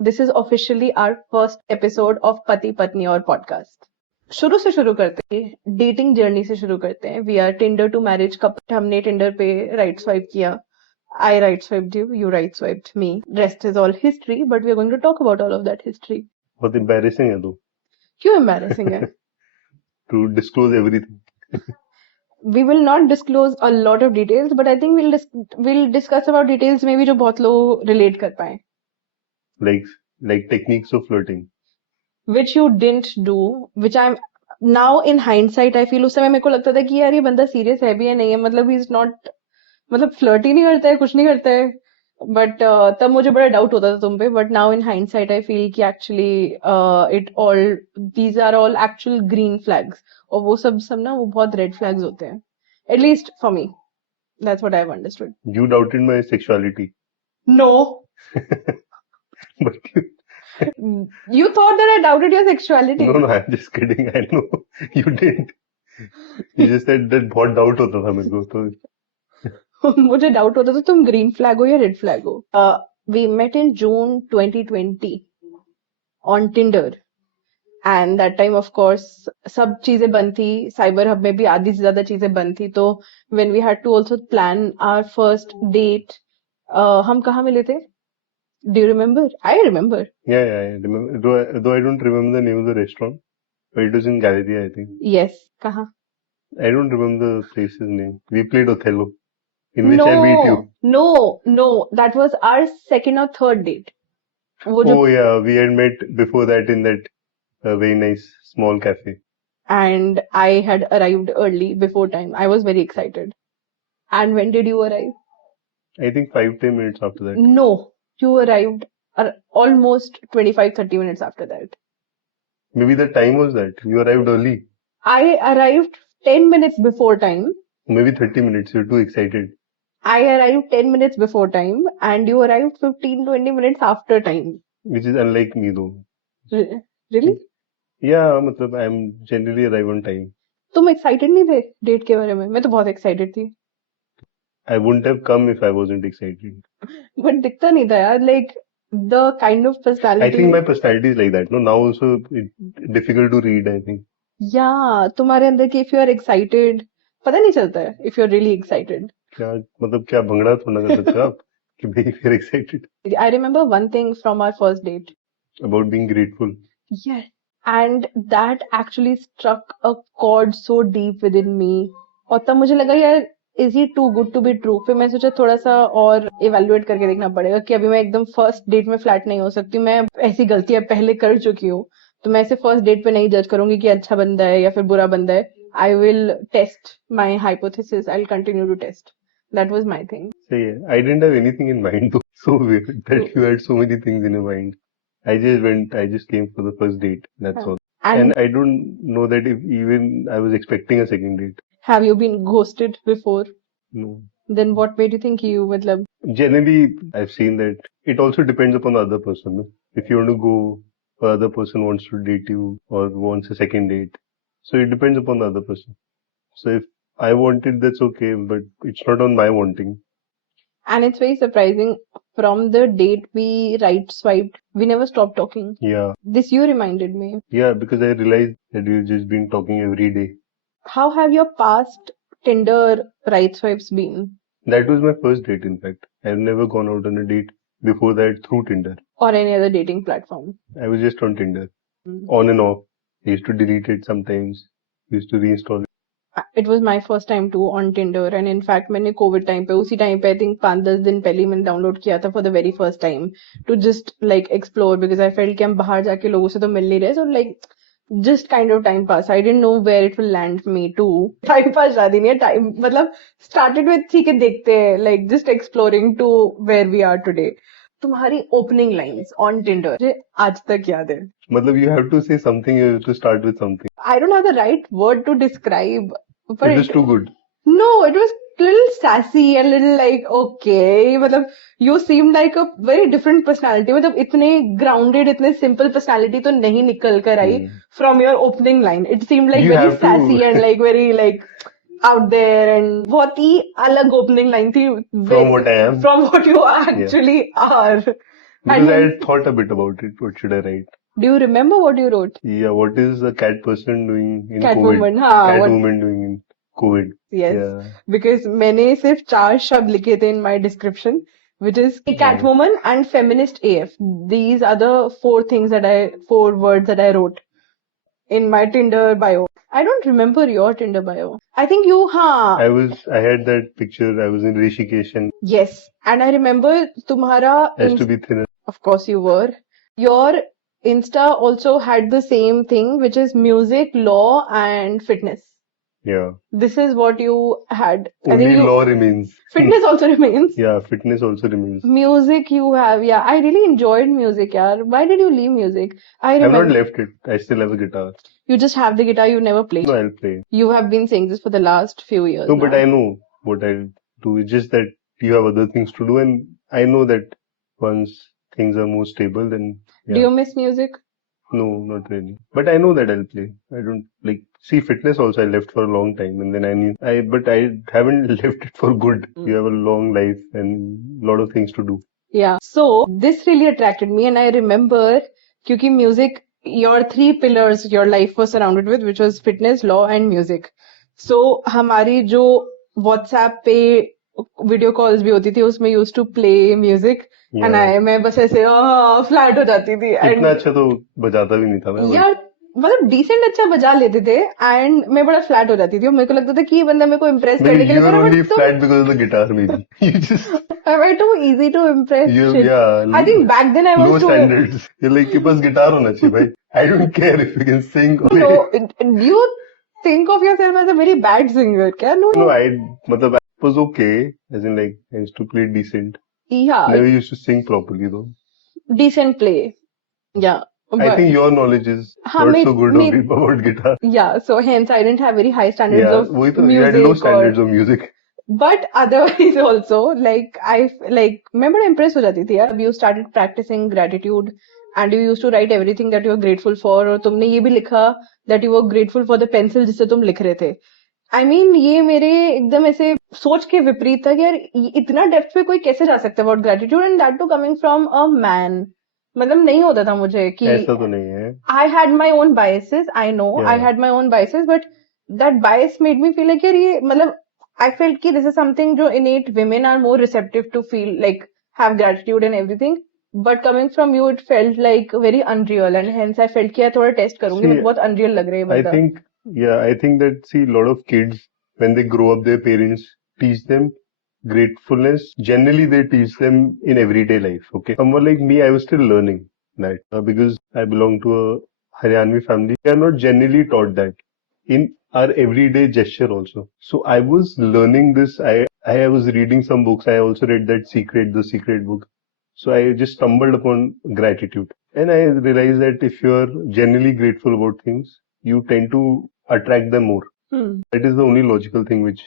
This is officially our first episode of पति पत्नी और पॉडकास्ट। शुरू से शुरू करते हैं, डेटिंग जर्नी से शुरू करते हैं। We are Tinder to marriage couple. हमने टिंडर पे राइट स्वाइप किया। I right swiped you, you right swiped me. Rest is all history, but we are going to talk about all of that history. बहुत embarrassing है तो क्यों embarrassing है? to disclose everything. We will not disclose a lot of details, but I think we'll discuss about details maybe जो बहुत लोग relate कर पाए. like techniques of flirting. Which you didn't do, which I'm now in hindsight I feel उस समय मेरे को लगता था कि यार ये बंदा serious है भी या नहीं है, मतलब he's not, मतलब flirt ही नहीं करता है, कुछ नहीं करता है, but तब मुझे बड़ा doubt होता था तुम पे, but now in hindsight I feel कि actually these are all actual green flags, और वो सब ना वो बहुत red flags होते हैं, at least for me. That's what I've understood. You doubted my sexuality. No. But You thought that I doubted your sexuality. no, I'm just kidding. I know you didn't. You just said that बहुत doubt होता था मेरे को तो मुझे doubt होता था तुम ग्रीन फ्लैग हो या रेड फ्लैग हो. We met in June 2020 on Tinder, and that time of course सब चीजें बंद थी. साइबर हब में भी आधी से ज्यादा चीजें बंद थी. तो when we had to also plan our first date, हम कहाँ मिले थे? Do you remember? I remember. yeah, I remember. Though I don't remember the name of the restaurant, but it was in Galleria, I think. Yes. कहाँ? I don't remember the place's name. We played Othello, in which I beat you. No. That was our second or third date. वो जो Oh yeah, we had met before that in that very nice small cafe. and I had arrived early before time. I was very excited. And when did you arrive? I think 5-10 minutes after that. No, you arrived almost 25-30 minutes after that. Maybe the time was that. You arrived early. I arrived 10 minutes before time. Maybe 30 minutes. You're too excited. I arrived 10 minutes before time, and you arrived 15-20 minutes after time. Which is unlike me though. Really? Yeah, मतलब I'm generally arrive on time. तुम excited नहीं थे date के बारे में? मैं तो बहुत excited थी. I wouldn't have come if I wasn't excited. But दिखता नहीं था यार, like the kind of I personality. think my personality is like that. No, now also it's difficult to read, I think. Yeah, तुम्हारे अंदर कि if you are excited, पता नहीं चलता है if you're really excited. क्या मतलब क्या भंगड़ा थोड़ा कर सकते हो आप कि भाई if you're excited I remember one thing from our first date. about being grateful. Yes. And that actually struck a chord so deep within me. और तब मुझे लगा यार is he too good to be true? फिर मैं सोचा थोड़ा सा और evaluate करके देखना पड़ेगा कि अभी मैं एकदम first date में flat नहीं हो सकती. मैं ऐसी गलतियां पहले कर चुकी हूँ, तो मैं ऐसे first date पे नहीं जज करूंगी कि अच्छा बंदा है या फिर बुरा बंदा है. I will test my hypothesis. I'll continue to test. That was my thing. So yeah, I didn't have anything in mind though. So weird that you had so many things in your mind. I just came for the first date. That's all. And I don't know that if even I was expecting a second date. Have you been ghosted before? No. Then what made you think you मतलब? Generally, I've seen that it also depends upon the other person. No? If you want to go, or other person wants to date you or wants a second date. So it depends upon the other person. So if I want it, that's okay, but it's not on my wanting. And it's very surprising. From the date we right swiped, we never stopped talking. Yeah. This you reminded me. Yeah, because I realized that you've just been talking every day. How have your past Tinder right swipes been? That was my first date, in fact. I've never gone out on a date before that through Tinder. Or any other dating platform? I was just on Tinder. On and off. I used to delete it sometimes. Used to reinstall it. It was my first time too on Tinder, and in fact मैंने COVID time पे उसी time पे I think 5-10 दिन पहले ही मैंने download किया था for the very first time to just like explore, because I felt कि हम बाहर जाके लोगों से तो मिल नहीं रहे, so like just kind of time pass. I didn't know where it will land me too. Time pass शादी नहीं है, time मतलब started with ठीक है देखते हैं, like just exploring to where we are today. तुम्हारी opening lines on Tinder मुझे आज तक याद है. मतलब you have to say something, you have to start with something. I don't have the right word to describe, but It was too good. No, it was little sassy and little like okay, मतलब you seemed like a very different personality. मतलब इतने grounded, इतने simple personality तो नहीं निकल कर आई from your opening line. It seemed like You very have to- sassy and like very like out there, and बहुत ही अलग opening line थी From what I am. from what you actually are. Because I And had thought a bit about it. What should I write? do you remember what you wrote? Yeah, what is a cat person doing in COVID? Catwoman, हाँ, what? Catwoman doing in COVID. Yes, Yeah, because मैंने सिर्फ 4 शब्द लिखे थे in my description, which is yeah. Catwoman and feminist AF. These are the 4 words that I wrote in my Tinder bio. I don't remember your Tinder bio. I think you, हाँ, I had that picture. I was in Rishikesh and yes. And I remember तुम्हारा I used to be thinner. of course you were. Your Insta also had the same thing, which is music, law, and fitness. Yeah. This is what you had. I Only think you law remains. fitness also remains. Yeah, fitness also remains. Music you have, yeah. I really enjoyed music, yaar. Why did you leave music? I I've not remember left it. I still have a guitar. you just have the guitar, you never play. No, I'll play. You have been saying this for the last few years No, but now. I know what I'll do. It's just that you have other things to do, and I know that once things are more stable, then Do yeah. you miss music? No, not really. But I know that I'll play. I don't like see fitness also. I left for a long time, and then but I haven't left it for good. You have a long life and a lot of things to do. Yeah. So this really attracted me, and I remember क्योंकि music, your 3 pillars your life was surrounded with, which was fitness, law, and music. So हमारी जो WhatsApp पे video calls भी होती थी उसमें used to play music and Yeah. मैं बस ऐसे फ्लैट हो जाती थी इतना and अच्छा तो बजाता भी नहीं था मैं, but यार मतलब डिसेंट अच्छा बजा लेते थे एंड मैं बड़ा फ्लैट हो जाती थी और मेरे को लगता था कि ये बंदा मेरे को इम्प्रेस करने maybe के लिए you कर are रहा है only but flat because of the guitar, maybe. You just I too easy to impress shit yeah, I think back then I low was too standards. You're like के पास guitar होना चाहिए भाई. I don't care if you can sing or no do you think of yourself as a very bad singer क्या no no, मतलब I was okay, as in like I used to play decent. yeah Never used to sing properly though. decent play yeah I but think your knowledge is हाँ not may so good may about guitar. yeah so hence I didn't have very high standards Yeah, of वही तो you had low music or standards of music. but otherwise also like मैं बड़ा impressed हो जाती थी यार you started practicing gratitude and you used to write everything that you were grateful for और तुमने ये भी लिखा that you were grateful for the pencil जिससे तुम लिख रहे थे I mean ये मेरे एकदम ऐसे सोच के विपरीत था कि यार इतना डेप्थ पे कोई कैसे जा सकता है about gratitude and that too coming from a man मतलब नहीं होता था मुझे कि ऐसा तो नहीं है. I had my own biases. I know I Yeah. had my own biases, but that bias made me feel like यार ये मतलब I felt कि this is something जो innate women are more receptive to feel like have gratitude and everything. But coming from you, it felt like very unreal, and hence I felt कि यार थोड़ा test करूंगी See, मेरे को बहुत unreal लग रहा है ये I बंदा. think, yeah, I think that, see, a lot of kids, when they grow up, their parents teach them gratefulness. Generally, they teach them in everyday life. Okay. Someone like me, I was still learning that because I belong to a Haryanvi family. We are not generally taught that in our everyday gesture also. So I was learning this. I was reading some books. I also read that The Secret book. So I just stumbled upon gratitude. And I realized that if you are genuinely grateful about things, you tend to attract them more. That is the only logical thing which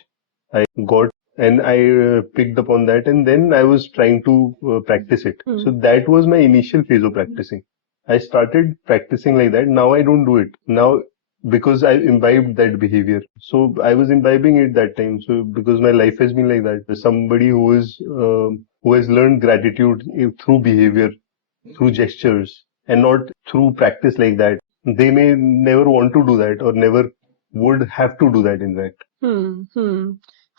I got. And I picked up on that. And then I was trying to practice it. So that was my initial phase of practicing. I started practicing like that. Now I don't do it. Now, because I imbibed that behavior. So I was imbibing it that time. So because my life has been like that. Somebody who has learned gratitude through behavior, through gestures, and not through practice like that. They may never want to do that or never would have to do that, in fact.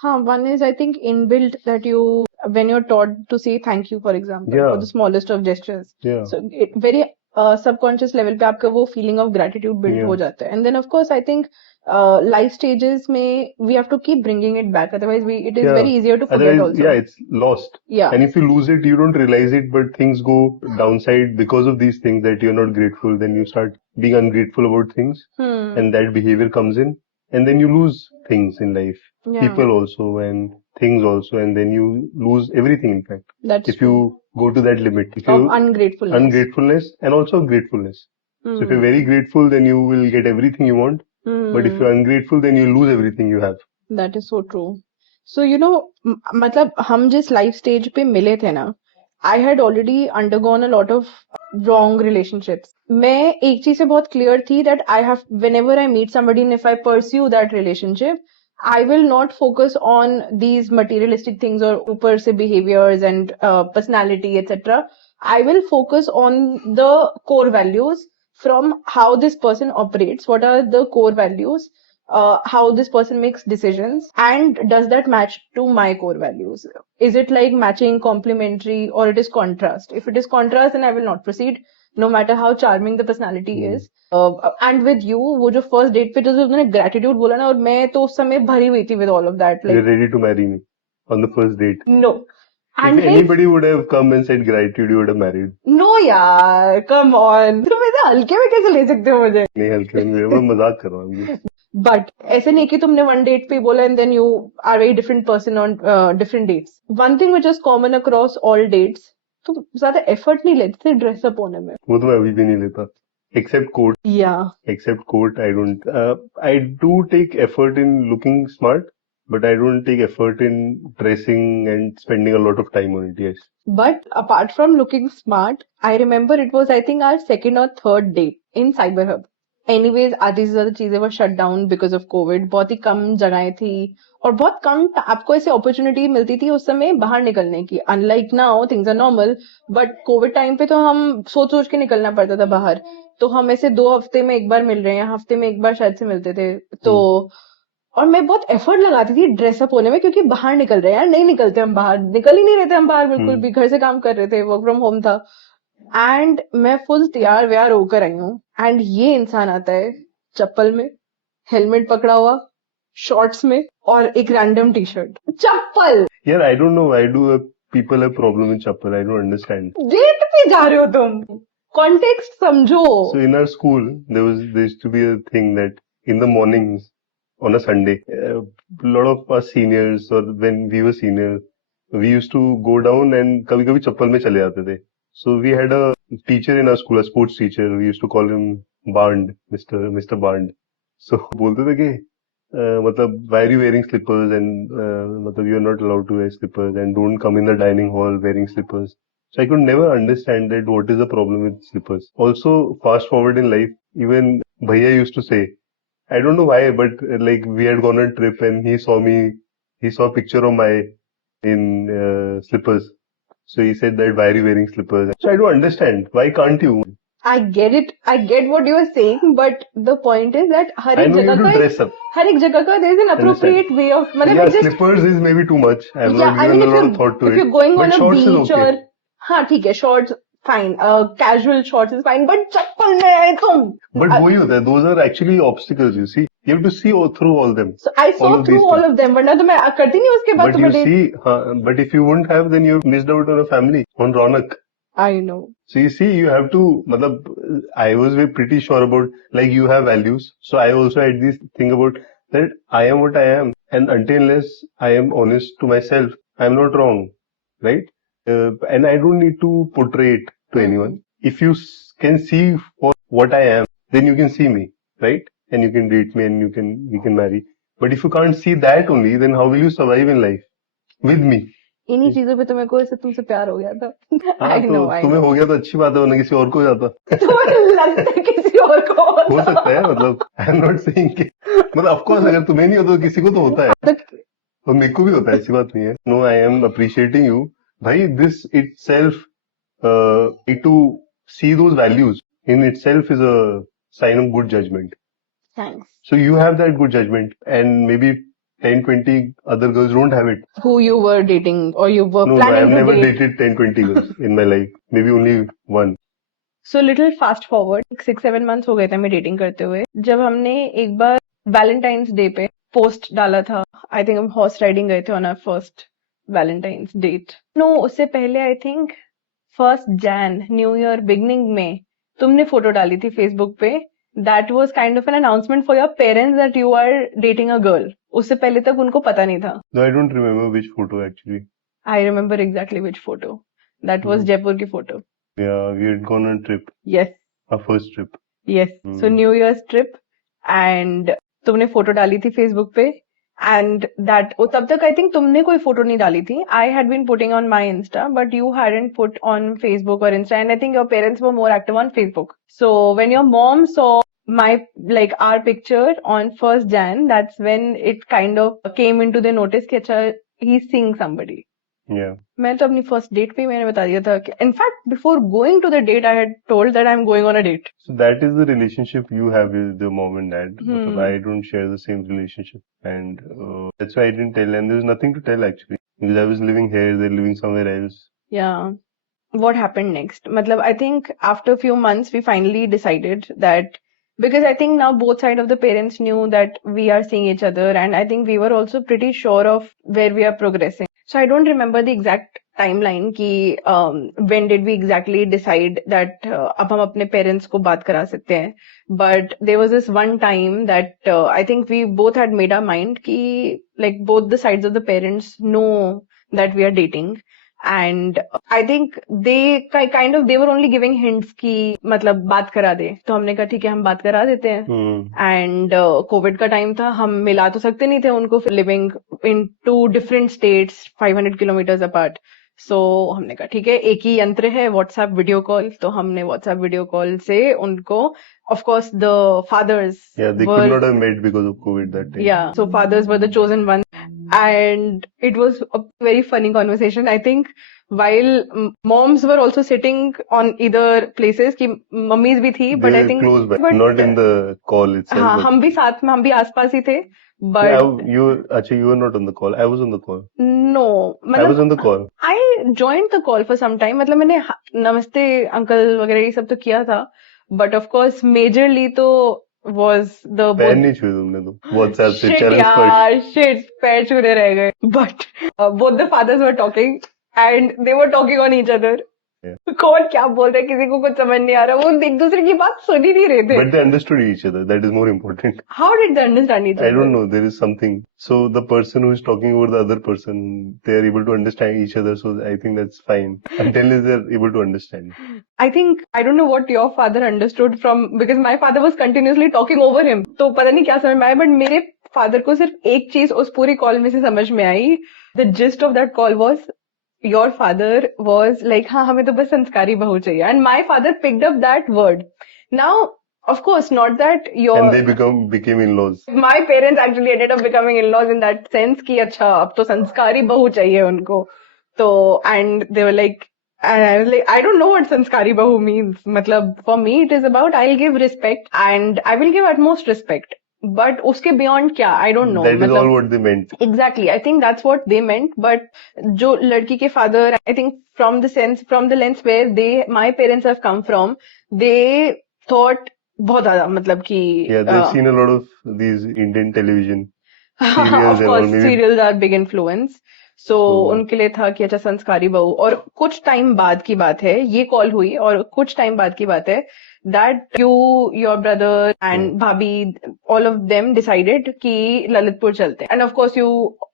One is I think inbuilt that you when you're taught to say thank you, for example, for Yeah, the smallest of gestures. yeah, So it very subconscious level पे आपका वो feeling of gratitude built हो yeah. जाता है. And then of course I think life stages में we have to keep bringing it back. Otherwise it is Yeah. very easier to forget Otherwise, also. yeah, it's lost. Yeah. And if you lose it, you don't realize it, but things go downside because of these things that you're not grateful. Then you start being ungrateful about things, and that behavior comes in, and then you lose things in life. Yeah. People also, and things also, and then you lose everything, in fact. That's If true. you go to that limit, if Of you ungratefulness and also gratefulness. So if you're very grateful, then you will get everything you want. But if you're ungrateful, then you lose everything you have. That is so true. So मतलब हम जिस life stage पे मिले थे ना, I had already undergone a lot of wrong relationships. मैं एक चीज से बहुत clear थी that whenever I meet somebody and if I pursue that relationship, I will not focus on these materialistic things or ऊपर से behaviors and personality etc. I will focus on the core values from how this person operates. What are the core values? How this person makes decisions, and does that match to my core values? Is it like matching, complementary, or it is contrast? If it is contrast, then I will not proceed, no matter how charming the personality is. And with you, वो जो first date पे जो उन्होंने gratitude बोला ना, और मैं तो उस समय भरी हुई थी with all of that, You're like ready to marry me on the first date. no. If And like anybody would have come and said gratitude, you would have married. No यार, कम ऑन, तुम ऐसे हल्के में कैसे ले सकते हो मुझे? नहीं हल्के में मैं मजाक कर रहा हूँ. बट ऐसे नहीं कि तुमने वन डेट पे बोला and then you are very different person on different dates. One thing which is common across all dates, तुम ज्यादा एफर्ट नहीं लेते थे ड्रेसअप होने में. वो तो मैं अभी भी नहीं लेता. Except coat. Yeah. Except coat, I don't. I do take effort in looking smart, but I don't take effort in dressing and spending a lot of time on it. Yes. But apart from looking smart, I remember it was, I think, our second or third date in Cyber Hub. Anyways, आधी से ज्यादा चीजें वो shut down because of Covid. बहुत ही कम जगहें थी और बहुत कम आपको ऐसे अपॉर्चुनिटी मिलती थी उस समय बाहर निकलने की. Unlike now things are normal, but covid time पे तो हम सोच सोच के निकलना पड़ता था बाहर. तो हम ऐसे 2 हफ्ते में एक बार मिल रहे हैं, हफ्ते में एक बार शायद से मिलते थे. तो और मैं बहुत एफर्ट लगाती थी ड्रेसअप होने में, क्योंकि बाहर निकल रहे हैं यार. नहीं निकलते हम बाहर, निकल ही नहीं रहे थे हम बाहर बिल्कुल भी. घर से काम कर रहे थे, वर्क फ्रॉम होम था. एंड मैं फुल तैयार व्यार होकर आई हूँ, एंड ये इंसान आता है चप्पल में, हेलमेट पकड़ा हुआ, शॉर्ट्स में, और एक रैंडम टी शर्ट. चप्पल. यार I don't know why do people have problem with chappal. I don't understand. डेट पे जा रहे हो तुम, कॉन्टेक्स्ट समझो. So in our school, there used to be a thing that in the mornings on a Sunday, a lot of us seniors, or when we were senior, we used to go down and कभी-कभी चप्पल में चले जाते थे. So we had a teacher in our school, a sports teacher. We used to call him Band, Mr. Band. So बोलते थे कि मतलब why are you wearing slippers, and मतलब you are not allowed to wear slippers, and don't come in the dining hall wearing slippers. So I could never understand that what is the problem with slippers. Also, fast forward in life, even Bhaiya used to say, I don't know why, but like we had gone on a trip and he saw a picture of my in slippers. So he said that why are you wearing slippers? So I don't understand. Why can't you? I get it. I get what you are saying, but the point is that her I एक know you जगह do का dress up. हर एक जगह का there is an appropriate way of, मतलब Yeah, it just, slippers is maybe too much. I have yeah, not I given mean a lot of thought to if it. you're going But on a shorts is beach okay. और हाँ ठीक है, shorts fine, casual shorts is fine, but चप्पल में है तुम. But वही होता है. Those are actually obstacles. You see, you have to see through all them. So I saw all of through these all of them, वरना तो मैं करती नहीं उसके बाद But तो you मैं date. see, but if you wouldn't have, then you have missed out on a family, on Ronak. I know. So you see, you have to, matlab, I was pretty sure about, like you have values. So I also had this thing about that I am what I am. And until unless I am honest to myself, I am not wrong. Right? And I don't need to portray it to anyone. If you can see for what I am, then you can see me. Right? And you can date me and we can marry. But if you can't see that only, then how will you survive in life? With me. इन्हीं चीजों पे तो मेरे को ऐसे तुमसे प्यार हो गया था. हाँ I तो know, I तुम्हें know. हो गया तो अच्छी बात है, वरना किसी और को हो जाता. तुम्हें लगता है किसी और को हो होता. सकता है, मतलब आई एम नॉट सेइंग कि मतलब ऑफ कोर्स अगर तुम्हें नहीं होता तो किसी को तो होता है, तो और मेरे को भी होता है, ऐसी बात नहीं है. No, I am appreciating you भाई. This itself to see those values in itself is a sign of good judgement. thanks. So you have that good judgment, and maybe 10-20 other girls don't have it. Who you were dating or you were No, I planning have to never date. dated 10-20 girls in my life. Maybe only one. So little fast forward, 6-7 months हो गए थे हमें dating करते हुए, जब हमने एक बार वैलेंटाइंस डे पे पोस्ट डाला था. आई थिंक हम हॉर्स राइडिंग गए थे on our first Valentine's date. No, उससे पहले I think 1st Jan, New Year beginning में तुमने फोटो डाली थी फेसबुक पे. That was kind of an announcement for your parents that you are dating a girl. उससे पहले तक उनको पता नहीं था. No, I don't remember which photo actually. I remember exactly which photo. That was Jaipur की photo. Yeah, we had gone on a trip, yes our first trip. Yes. So new year's trip, and तुमने photo डाली थी Facebook पे. And that तब तक I think तुमने कोई photo नहीं डाली थी. I had been putting on my insta, but you hadn't put on Facebook और insta, and I think your parents were more active on Facebook. So when your mom saw my like our picture on 1st Jan, that's when it kind of came into the notice कि अच्छा he's seeing somebody. Yeah. मैं तो अपनी first date पे ही मैंने बता दिया था कि in fact before going to the date I had told that I am going on a date. So that is the relationship you have with your mom and dad. Because Hmm. I don't share the same relationship, and that's why I didn't tell. And there's nothing to tell actually, because I was living here, they're living somewhere else. Yeah. What happened next? Matlab, I think after a few months, we finally decided that because I think now both sides of the parents knew that we are seeing each other, and I think we were also pretty sure of where we are progressing. So I don't remember the exact timeline कि when did we exactly decide that अब हम अपने parents को बात करा सकते हैं. But there was this one time that I think we both had made our mind कि like both the sides of the parents know that we are dating. And I think they kind of they were only giving hints कि मतलब बात करा दे. तो हमने कहा ठीक है हम बात करा देते हैं. एंड कोविड का टाइम था, हम मिला तो सकते नहीं थे उनको, living in two different states 500 kilometres apart. So हमने कहा ठीक है एक ही यंत्र है व्हाट्सएप वीडियो कॉल. तो हमने व्हाट्सएप वीडियो कॉल से उनको, of course the fathers Yeah, they could not have met because of COVID that time. yeah, so fathers were the chosen ones. And it was a very funny conversation. I think while moms were also sitting on either places, कि mummies भी थी, but I They think close by, but not in the call itself. हाँ but- हम भी साथ में, हम भी आसपास ही थे. Yeah, But actually, you were not on the call. I was on the call. no, I was मतलब on the call. I joined the call for some time. मतलब मैंने नमस्ते अंकल वगैरह ये सब तो किया था. But of course, majorly तो was the पैर नहीं छुए तुमने तो WhatsApp से shit चरण स्पर्श. यार, shit, पैर छूने रह गए. But both the fathers were talking and they were talking on each other. Yeah. कौन क्या बोल रहा है किसी को कुछ समझ नहीं आ रहा. वो एक दूसरे की बात सुन ही नहीं रहे थे. But they understood each other. That is more important. How did they understand each I other? don't know. There is something. So the person who is talking over the other person, they are able to understand each other. So I think that's fine until they are able to understand. I think I don't know what your father understood from, because my father was continuously talking over him. तो पता नहीं क्या समझ में आया, but मेरे father को सिर्फ एक चीज उस पूरी कॉल में से समझ में आई. The gist of that call was your father was like हाँ हमें तो बस संस्कारी बहू चाहिए. And my father picked up that word. Now, of course, not that your And they became in-laws. my parents actually ended up becoming in-laws in that sense कि अच्छा अब तो संस्कारी बहू चाहिए उनको. तो and they were like, and I was like, I don't know what sanskari bahu means. मतलब for me it is about I'll give respect and I will give utmost respect. But उसके beyond क्या? I don't know. That is मतलब all what they meant. Exactly. I think that's what they meant. But जो लड़की के father, I think from the lens where my parents have come from, they thought बहुत ज्यादा मतलब कि Yeah, they've seen a lot of these Indian television serials of and all. course Maybe serials are big influence. So So- उनके लिए था कि अच्छा संस्कारी बहू. और कुछ टाइम बाद की बात है, ये कॉल हुई और कुछ टाइम बाद की बात है that you, your brother and भाभी, all of them decided कि ललितपुर चलते हैं. And of course you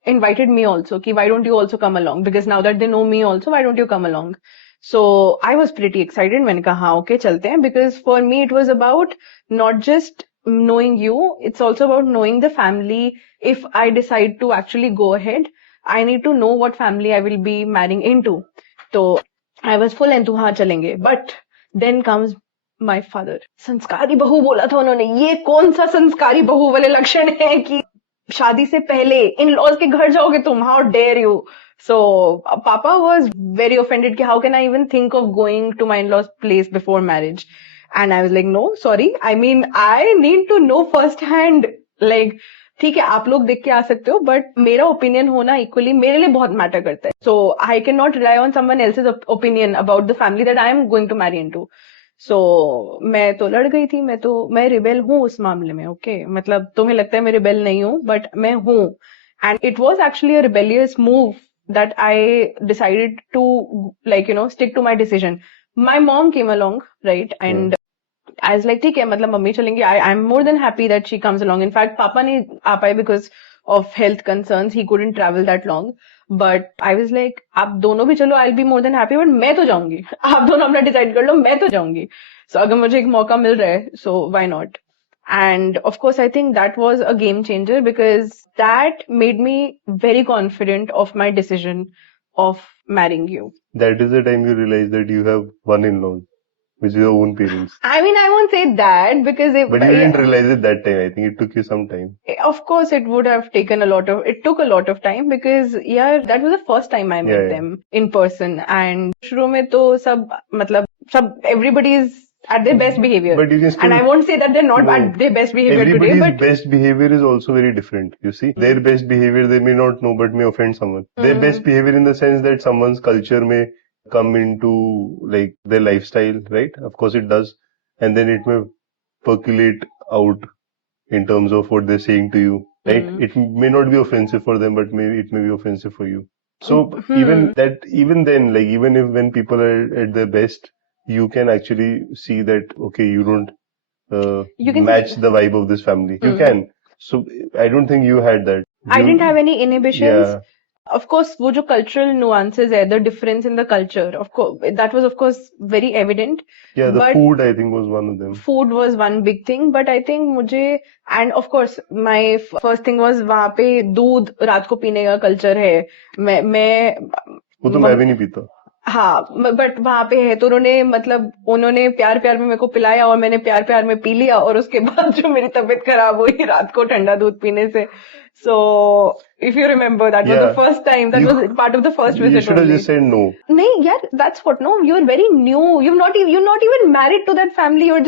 invited me also कि why don't you also come along, because now that they know me also, why don't you come along. So I was pretty excited. मैंने कहा हाँ okay चलते हैं, because for me it was about not just knowing you, it's also about knowing the family. If I decide to actually go ahead, I need to know what family I will be marrying into. So I was full into हाँ चलेंगे. But then comes my father. संस्कारी बहू बोला था उन्होंने. ये कौन सा संस्कारी बहू वाले लक्षण है कि शादी से पहले इन लॉज के घर जाओगे तुम? How dare you. So Papa was very offended कि how can I even think of going to my in-laws place before marriage. And I was like no sorry, I mean I need to know first hand. Like ठीक है आप लोग देख के आ सकते हो, but मेरा ओपिनियन होना इक्वली मेरे लिए बहुत मैटर करता है. So I can not rely on someone else's opinion about the family that I am going to marry into. So मैं तो लड़ गई थी. मैं रिबेल हूँ उस मामले में. ओके मतलब तुम्हें लगता है मैं रिबेल नहीं हूँ, बट मैं हूँ. And it was actually a rebellious move that I decided to stick to my decision. My mom came along, right? And I was like, ठीक है मतलब मम्मी चलेंगी. I'm more than happy that she comes along. In fact, पापा नहीं आ पाए because of health concerns. He couldn't travel that long. But I was like, आप दोनों भी चलो, I'll be more than happy. But मैं तो जाऊंगी. आप दोनों अपना decide कर लो, मैं तो जाऊंगी. So अगर मुझे एक मौका मिल रहा है, so why not? And of course, I think that was a game changer because that made me very confident of my decision of marrying you. that is the time you realize that you have one in-law. with your own parents. I mean, I won't say that because But you didn't realize it that time. I think it took you some time. of course, it would have taken it took a lot of time because, yeah, that was the first time I met Yeah. them in person. And शुरू में तो everybody is at their best behavior. But you can still, And I won't say that they're not No. at their best behavior today, everybody's but best behavior is also very different. You see, their best behavior they may not know, but may offend someone. Their best behavior in the sense that someone's culture may come into like their lifestyle, right? Of course it does, and then it may percolate out in terms of what they're saying to you, right? It may not be offensive for them, but it may be offensive for you. So even then, like even if when people are at their best, you can actually see that okay, you don't You can match the vibe of this family. You can. So I don't think you had that. I didn't have any inhibitions. Yeah. Of course, वो जो cultural nuances है, the difference in the culture, of course, that was of course very evident. Yeah, the But food I think was one of them. food was one big thing, but I think मुझे, and of course my first thing was वहाँ पे दूध रात को पीने का culture है. मैं वो तो मैं भी नहीं पीता. हाँ, बट वहां पे है तो उन्होंने प्यार प्यार में मेरे को पिलाया और मैंने प्यार प्यार में पी लिया और उसके बाद जो मेरी तबीयत खराब हुई रात को ठंडा दूध पीने से. So if you remember, that was the first time. That was part of the first visit. You should have just said no. नहीं यार, that's what. No, you're very new. You're not even married to that family. You're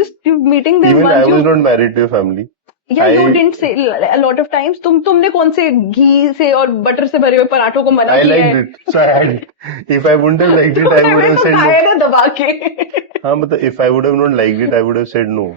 meeting them Even once. I was not married to your family. Yeah, you didn't say a lot of times. तुमने कौन से घी से और butter से भरे हुए पराठों को मना किया है? I liked it. So I had. If I wouldn't have liked it, I would have said no. खाया ना दबा के. हाँ, मतलब if I would have not liked it, I would have said no.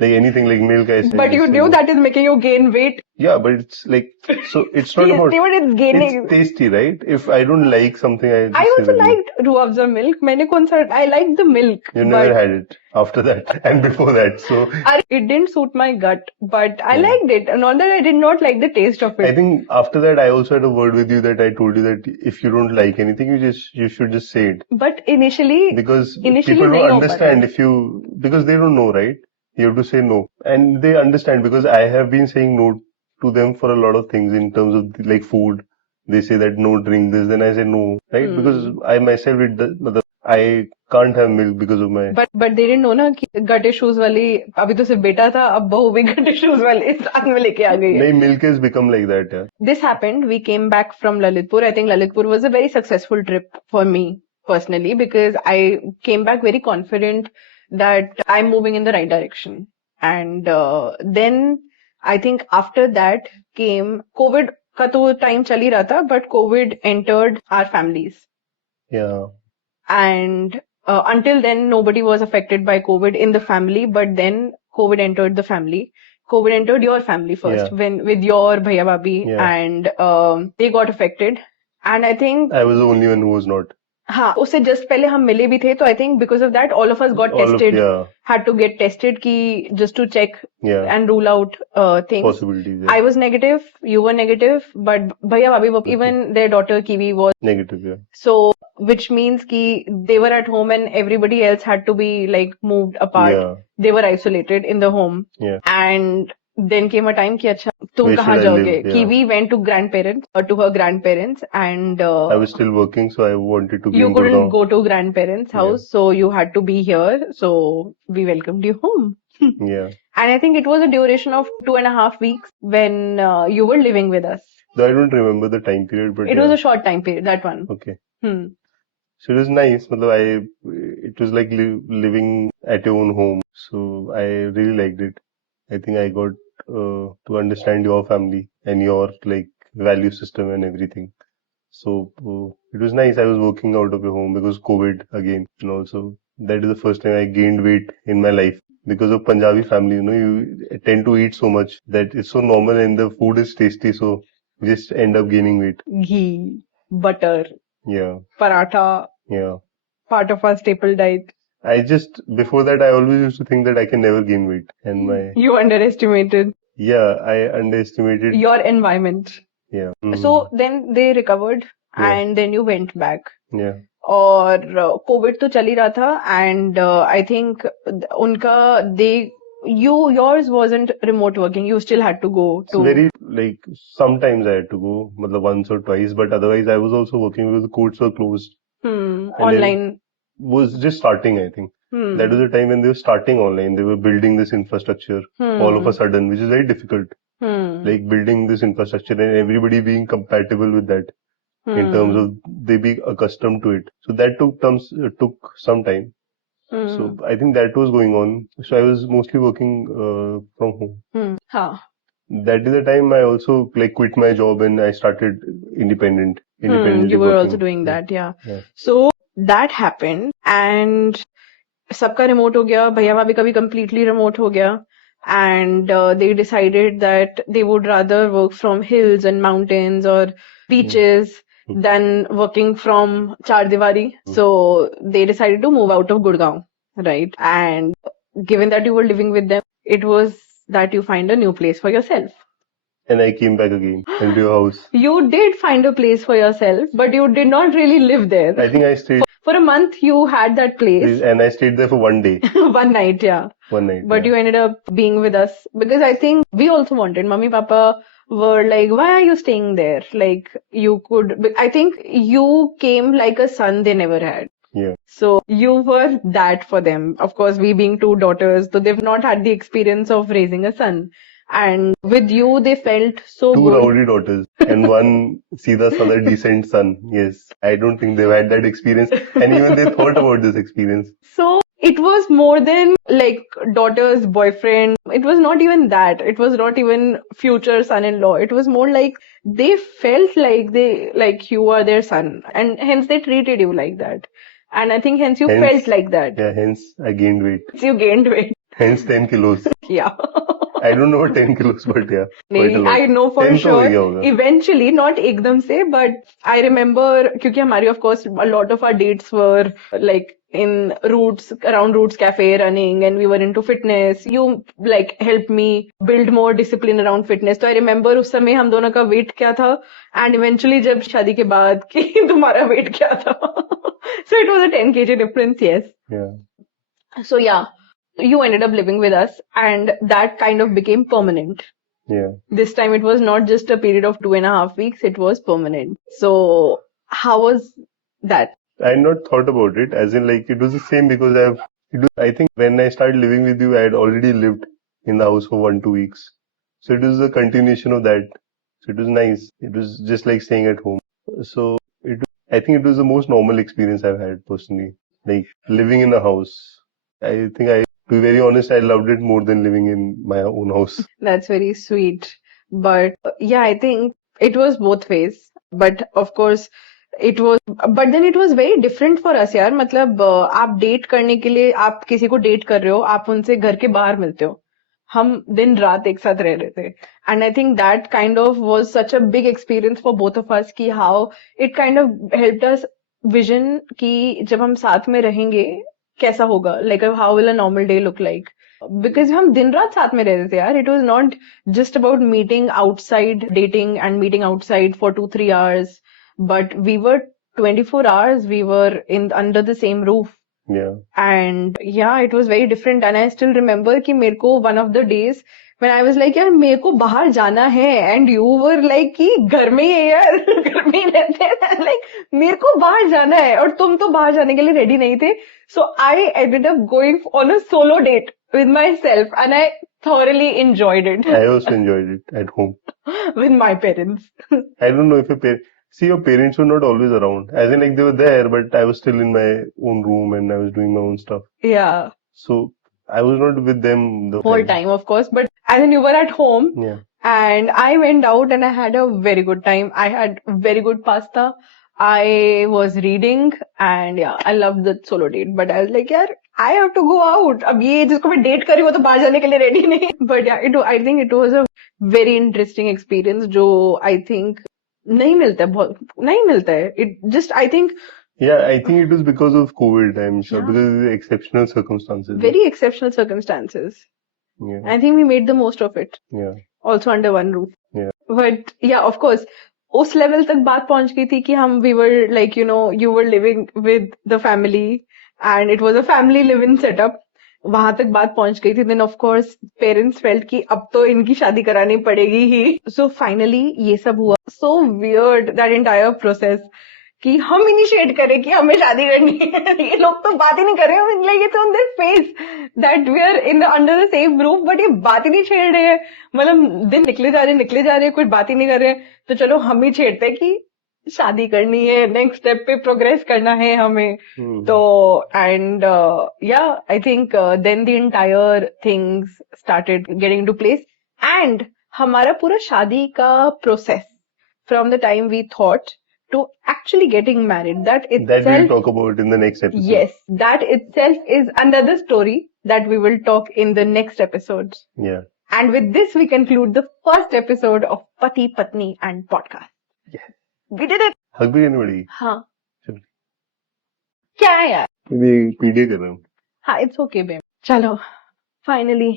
Like anything like milk, I said. But you knew that is making you gain weight. Yeah, but it's like, so it's not about. But it's gaining. It's tasty, right? If I don't like something, I also liked Ruh Afza milk. I liked the milk. You never had it after that and before that, so. It didn't suit my gut, but I liked it. And all that, I did not like the taste of it. I think after that, I also had a word with you that I told you that if you don't like anything, you should just say it. But initially people don't understand because they don't know, right? You have to say no. And they understand because I have been saying no to them for a lot of things in terms of like food. They say that no, drink this. Then I say no, right? Because I myself, I can't have milk because of my... But they didn't know ना कि gut issues वाली, अभी तो सिर्फ बेटा था, अब बहू भी gut issues वाले साथ में लेके आ गई है. नहीं, milk has become like that, yeah. This happened. We came back from Lalitpur. I think Lalitpur was a very successful trip for me personally because I came back very confident that I'm moving in the right direction. And then I think after that came COVID का तो time चल ही रहा था, but COVID entered our families. Yeah. And until then, nobody was affected by COVID in the family, but then COVID entered the family. COVID entered your family first, with your bhaiya bhabhi, and they got affected. And I think I was the only one who was not. हाँ, उससे just पहले हम मिले भी थे, तो I think because of that, all of us got tested. Had to get tested just to check and rule out things. Possibilities. Yeah. I was negative, you were negative, but bhaiya bhabhi, even their daughter Kiwi was negative. Yeah. So, which means कि they were at home and everybody else had to be like moved apart. Yeah. They were isolated in the home. Yeah. And then came a time कि अच्छा तुम कहाँ जाओगे? Kiwi went to grandparents or to her grandparents, and I was still working, so I wanted to be. You couldn't go to grandparents' house, so you had to be here. So we welcomed you home. Yeah. And I think it was a duration of 2.5 weeks when you were living with us. Though I don't remember the time period, but it was a short time period. That one. Okay. So it was nice. It was like living at your own home. So I really liked it. I think I got to understand your family and your like value system and everything. So it was nice. I was working out of your home because COVID again, and also that is the first time I gained weight in my life because of Punjabi family. You tend to eat so much that it's so normal and the food is tasty, so you just end up gaining weight. Ghee, butter, paratha, part of our staple diet. Before that, I always used to think that I can never gain weight. And you underestimated. Yeah, I underestimated. Your environment. Yeah. So then they recovered and then you went back. Yeah. और COVID तो चल ही रहा था, and I think yours wasn't remote working. You still had to go to. Sometimes I had to go, once or twice, but otherwise I was also working because the courts were closed. Online. Was just starting, I think. That was Hmm. the time when they were starting online. They were building this infrastructure all of a Hmm. sudden, which is very difficult. Hmm. Like building this infrastructure and everybody being compatible with that in terms Hmm. of they being accustomed to it. So that took some time. So Hmm. I think that was going on. So I was mostly working from home. Hmm. Ha. That is the time I also like quit my job and I started independently You were also working. doing Yeah, that, yeah. yeah. So that happened and सबका remote हो गया, भैया भाभी का भी completely remote हो गया. And they decided that they would rather work from hills and mountains or Mm, beaches mm, than working from Char Diwali. mm. So they decided to move out of Gurgaon, right? And given that you were living with them, it was that you find a new place for yourself. And I came back again into your house. You did find a place for yourself, but you did not really live there. I think I stayed For a month, you had that place. and I stayed there for one day, One night, yeah. one night. But Yeah, you ended up being with us because I think we also wanted. Mummy, Papa were like, why are you staying there? Like, you could. But I think you came like a son they never had. yeah. So you were that for them. Of course, we being two daughters, so they've not had the experience of raising a son. And with you, they felt so Two good. rowdy daughters and one Sida Sada decent son. Yes, I don't think they've had that experience, and even they thought about this experience. So it was more than like daughter's boyfriend. It was not even that. It was not even future son-in-law. It was more like they felt like you are their son, and hence they treated you like that. And I think hence you felt Hence, like that. yeah, hence I gained weight. You gained weight. Hence 10 kilos. Yeah. I don't know about 10 kilos, but yeah, quite a नहीं, lot. I know for 10 तो हो sure. गया होगा. Eventually, not एकदम से, but I remember क्योंकि हमारी of course a lot of our dates were like in Roots, around Roots Cafe running, and we were into fitness. You like helped me build more discipline around fitness. तो I remember उस समय हम दोनों का weight क्या था, and eventually जब शादी के बाद कि तुम्हारा weight क्या था. So it was a 10 kg difference, yes. Yeah, So yeah, you ended up living with us, and that kind of became permanent. yeah. This time it was not just a period of 2.5 weeks, it was permanent. So, how was that? I had not thought about it, as in like it was the same because I think when I started living with you, I had already lived in the house for 1, 2 weeks. So it was a continuation of that. So it was nice. It was just like staying at home. So I think it was the most normal experience I've had personally. Like living in a house. I think to be very honest, I loved it more than living in my own house. That's very sweet. But yeah, I think it was both ways. But of course, but then it was very different for us यार. मतलब आप date करने के लिए आप किसी को date कर रहे हो, आप उनसे घर के बाहर मिलते हो. हम दिन रात एक साथ रह रहे थे. And I think that kind of was such a big experience for both of us कि how it kind of helped us vision कि जब हम साथ में रहेंगे कैसा होगा, like how will a normal day look like. Because हम दिन रात साथ में रहते थे यार. It was not just about meeting outside, dating and meeting outside for 2-3 hours, but we were 24 hours we were in under the same roof. Yeah. And yeah, it was very different. And I still remember कि मेरे को one of the days when I was like यार मेरे को बाहर जाना है, and you were like कि घर में ही है यार, घर में ही रहते हैं. Like मेरे को बाहर जाना है और तुम तो बाहर जाने के लिए रेडी नहीं थे. So I ended up going on a solo date with myself, and I thoroughly enjoyed it I also enjoyed it at home. with my parents. I don't know if your parents were not always around. As in like they were there, but I was still in my own room and I was doing my own stuff. Yeah, So I was not with them the whole time of course. But and then you were at home. Yeah. And I went out and I had a very good time. I had very good pasta. I was reading, and yeah, I loved the solo date. But I was like, यार, I have to go out. अब ये जिसको मैं date कर रही हूँ वो तो बाहर जाने के लिए रेडी नहीं. But yeah, I think it was a very interesting experience जो I think नहीं मिलता है, बहुत नहीं मिलता है. It just I think Yeah, I think it was because of COVID, I'm sure, Yeah. because of the exceptional circumstances. very exceptional circumstances. Yeah, I think we made the most of it. yeah, Also under one roof. Yeah. But yeah, of course, उस level तक बात पहुंच गई थी कि हम we were like, you were living with the family and it was a family live-in setup. वहां तक बात पहुंच गई थी. Then of course parents felt कि अब तो इनकी शादी करानी पड़ेगी ही. So finally ये सब हुआ. So weird that entire process कि हम इनिशिएट करें कि हमें शादी करनी है. ये लोग तो बात ही नहीं कर रहे हैं, like it's on their face that we are in the under the same roof, but ये बात ही नहीं छेड़ रहे हैं. मतलब दिन निकले जा रहे हैं, कुछ बात ही नहीं कर रहे हैं. तो चलो हम ही छेड़ते हैं कि शादी करनी है, नेक्स्ट स्टेप पे प्रोग्रेस करना है हमें. तो and I think then the entire things started getting to place. And हमारा पूरा शादी का process from the time we thought to actually getting married, that That we'll itself, talk about in the next episode. yes, that itself is another story that we will talk in the next episode. Yeah. And with this, we conclude the first episode of Pati Patni and podcast. Yes. We did it. Hug भी करनी पड़ेगी. हाँ. चलो. क्या है यार? मैं PDA कर रहा हूँ. हाँ, it's okay, babe. चलो, finally